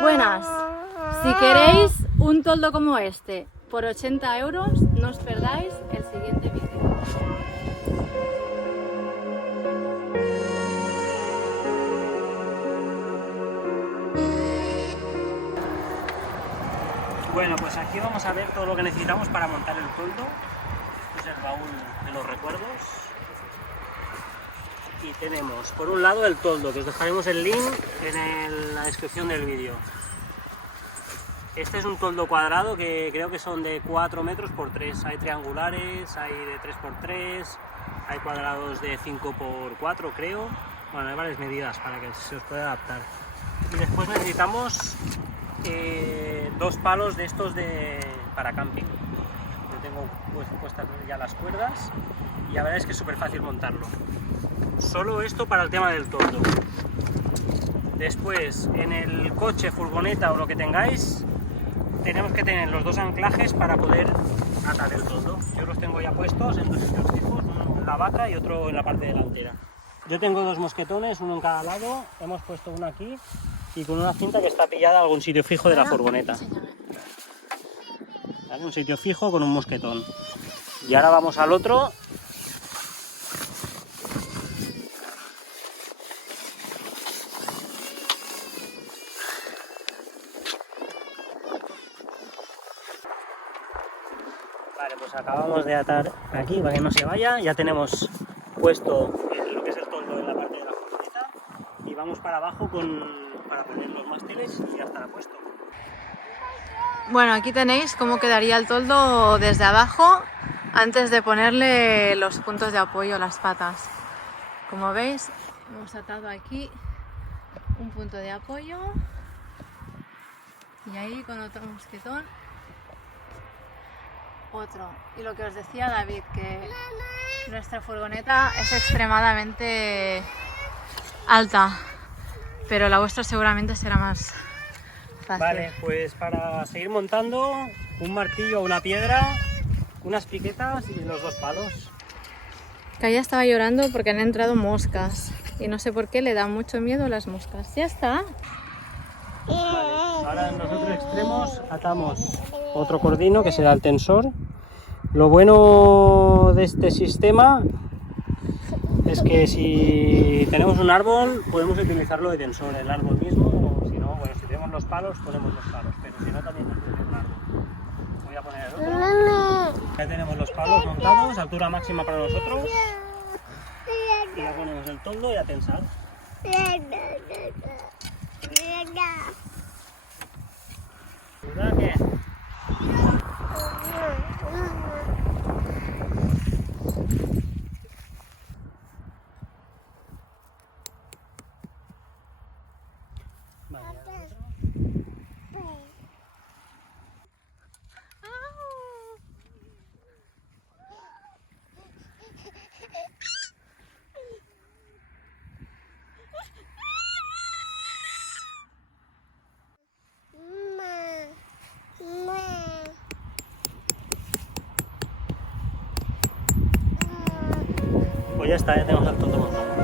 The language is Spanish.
Buenas, si queréis un toldo como este por 80 euros, no os perdáis el siguiente vídeo. Bueno, pues aquí vamos a ver todo lo que necesitamos para montar el toldo. Este es el baúl de los recuerdos. Y tenemos por un lado el toldo, que os dejaremos el link en la descripción del vídeo. Este es un toldo cuadrado que creo que son de 4 metros por 3. Hay triangulares, hay de 3 por 3, hay cuadrados de 5 por 4 creo. Bueno, hay varias medidas para que se os pueda adaptar. Y después necesitamos dos palos de estos para camping. Yo tengo puestas ya las cuerdas y la verdad es que es súper fácil montarlo. Solo esto para el tema del toldo. Después, en el coche, furgoneta o lo que tengáis, tenemos que tener los dos anclajes para poder atar el toldo. Yo los tengo ya puestos en dos sitios fijos, uno en la vaca y otro en la parte delantera. Yo tengo dos mosquetones, uno en cada lado, hemos puesto uno aquí y con una cinta que está pillada a algún sitio fijo de la furgoneta. ¿Vale? Un sitio fijo con un mosquetón. Y ahora vamos al otro. Vale, pues acabamos de atar aquí para que no se vaya. Ya tenemos puesto lo que es el toldo en la parte de la furgoneta y vamos para abajo para poner los mástiles y ya estará puesto. Bueno, aquí tenéis cómo quedaría el toldo desde abajo antes de ponerle los puntos de apoyo a las patas. Como veis, hemos atado aquí un punto de apoyo y ahí con otro mosquetón otro. Y lo que os decía David, que nuestra furgoneta es extremadamente alta, pero la vuestra seguramente será más fácil. Vale, pues para seguir montando, un martillo o una piedra, unas piquetas y los dos palos. Kaya estaba llorando porque han entrado moscas y no sé por qué le da mucho miedo las moscas. Ya está. Vale, ahora en los otros extremos atamos otro cordino que será el tensor. Lo bueno de este sistema es que si tenemos un árbol podemos utilizarlo de tensor, el árbol mismo, o si no, bueno, si tenemos los palos ponemos los palos, pero si no también nos sirve un árbol. Voy a poner el otro. Ya tenemos los palos montados, altura máxima para nosotros. Y ya ponemos el toldo y a tensar. ¿Verdad que? Pues ya está, ya tenemos el toldo montado.